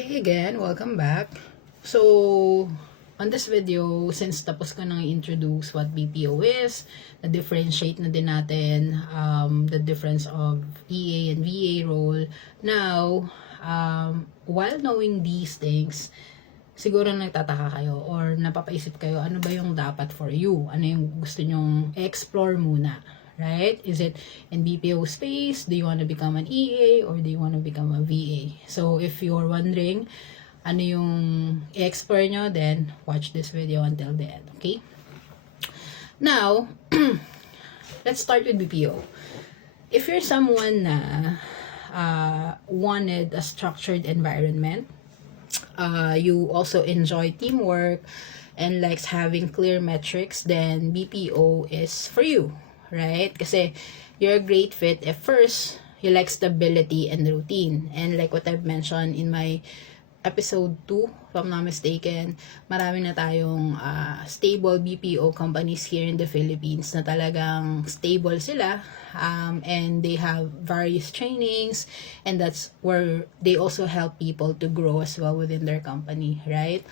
Hey again, welcome back. So, on this video, since tapos ko nang i-introduce what BPO is, na-differentiate na din natin the difference of EA and VA role. Now, while knowing these things, siguro nagtataka kayo or napapaisip kayo, ano ba yung dapat for you? Ano yung gusto nyong explore muna? Right? Is it in BPO space? Do you want to become an EA or do you want to become a VA? So, if you're wondering ano yung i-explore nyo, then watch this video until the end. Okay? Now, let's start with BPO. If you're someone na wanted a structured environment, you also enjoy teamwork and likes having clear metrics, then BPO is for you. Right? Kasi you're a great fit if first, you like stability and routine. And like what I've mentioned in my episode 2, if I'm not mistaken, marami na tayong stable BPO companies here in the Philippines na talagang stable sila and they have various trainings, and that's where they also help people to grow as well within their company, right?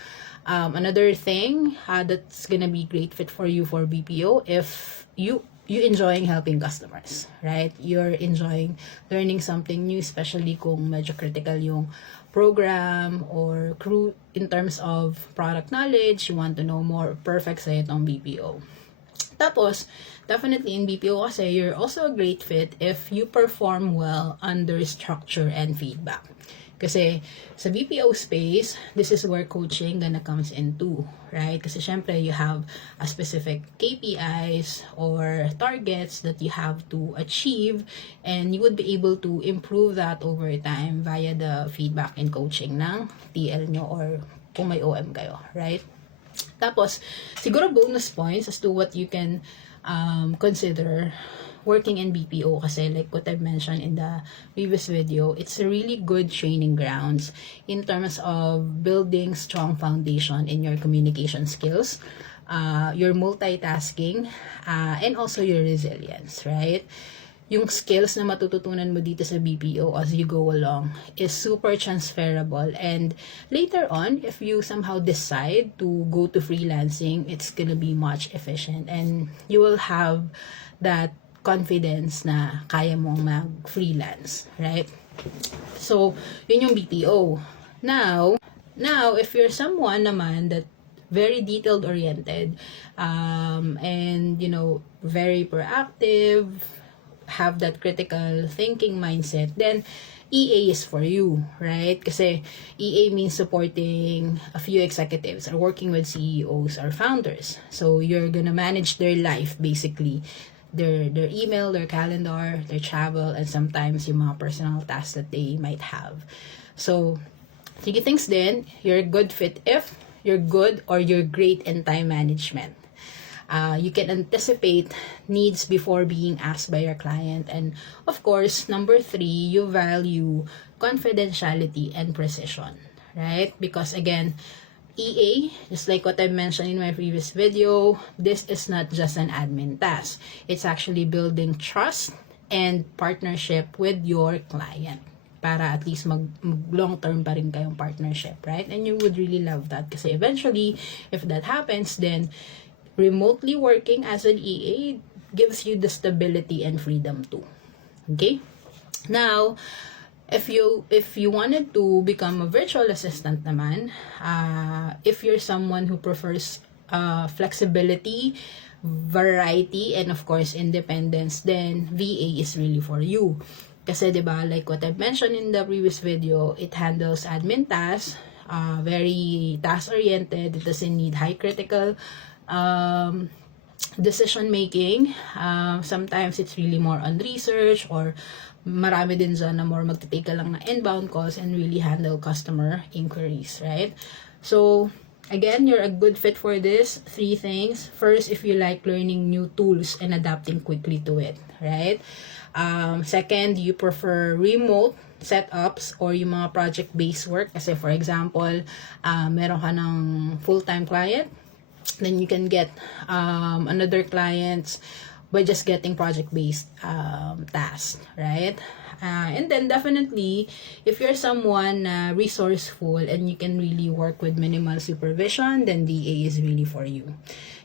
Another thing that's gonna be great fit for you for BPO, if you enjoying helping customers, right? You're enjoying learning something new, especially kung medyo critical yung program or crew in terms of product knowledge, you want to know more, perfect sa itong BPO. Tapos, definitely in BPO kasi, you're also a great fit if you perform well under structure and feedback. Kasi sa BPO space, this is where coaching gonna comes into, right? Kasi syempre, you have a specific KPIs or targets that you have to achieve, and you would be able to improve that over time via the feedback and coaching ng TL nyo or kung may OM kayo, right? Tapos, siguro bonus points as to what you can consider working in BPO, kasi like what I've mentioned in the previous video, it's a really good training grounds in terms of building strong foundation in your communication skills, your multitasking, and also your resilience, right? Yung skills na matututunan mo dito sa BPO as you go along is super transferable, and later on, if you somehow decide to go to freelancing, it's gonna be much efficient and you will have that confidence na kaya mong mag-freelance, right? So, yun yung BPO. Now, if you're someone naman that very detailed oriented, and very proactive, have that critical thinking mindset, then EA is for you, right? Kasi EA means supporting a few executives or working with CEOs or founders. So, you're gonna manage their life, basically. Their email, their calendar, their travel, and sometimes yung mga personal tasks that they might have. So, sige things din, you're a good fit if you're good or you're great in time management. You can anticipate needs before being asked by your client. And of course, number 3, you value confidentiality and precision, right? Because again, EA, just like what I mentioned in my previous video, this is not just an admin task. It's actually building trust and partnership with your client para at least mag long-term pa rin kayong partnership, right? And you would really love that kasi eventually, if that happens, then remotely working as an EA gives you the stability and freedom too. Okay? Now, if you wanted to become a virtual assistant naman, if you're someone who prefers flexibility, variety, and of course independence, then VA is really for you. Kasi 'di ba, like what I've mentioned in the previous video, it handles admin tasks, very task oriented, it doesn't need high critical decision making. Sometimes it's really more on research, or marami din dyan na more magtitake ka lang na inbound calls and really handle customer inquiries, right? So, again, you're a good fit for this 3 things. First, if you like learning new tools and adapting quickly to it, right? Second, you prefer remote setups or yung mga project-based work. Kasi for example, meron ka ng full-time client, then you can get another clients by just getting project-based tasks, right? And then definitely, if you're someone resourceful and you can really work with minimal supervision, then VA is really for you.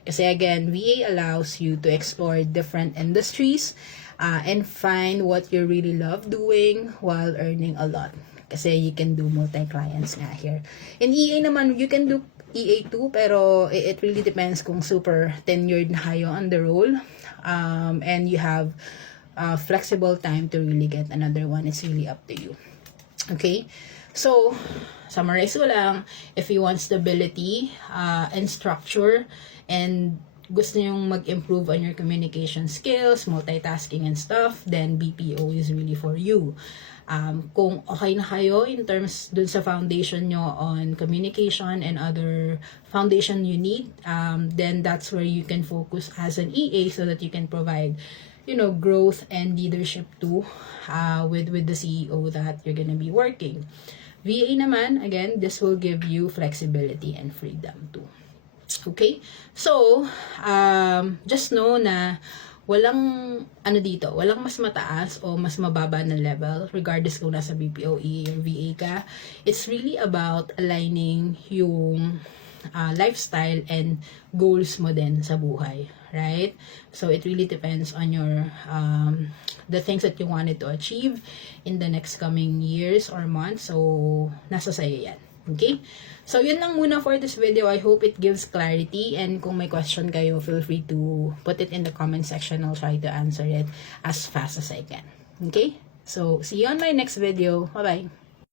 Kasi again, VA allows you to explore different industries and find what you really love doing while earning a lot. Kasi you can do multi-clients nga here. In EA naman, you can do EA too, pero it really depends kung super tenured na kayo on the role. And you have flexible time to really get another one. It's really up to you. Okay? So, summarize ko lang, if you want stability and structure, and gusto nyong mag-improve on your communication skills, multitasking and stuff, then BPO is really for you. Kung okay na kayo in terms dun sa foundation nyo on communication and other foundation you need, then that's where you can focus as an EA so that you can provide, you know, growth and leadership too with the CEO that you're gonna be working. VA naman, again, this will give you flexibility and freedom too. Okay? So, just know na walang walang mas mataas o mas mababa na level regardless kung nasa BPO, EA, or VA ka. It's really about aligning yung lifestyle and goals mo din sa buhay, right? So it really depends on your the things that you wanted to achieve in the next coming years or months. So nasa sayo yan. Okay? So, yun lang muna for this video. I hope it gives clarity. And kung may question kayo, feel free to put it in the comment section. I'll try to answer it as fast as I can. Okay? So, see you on my next video. Bye-bye.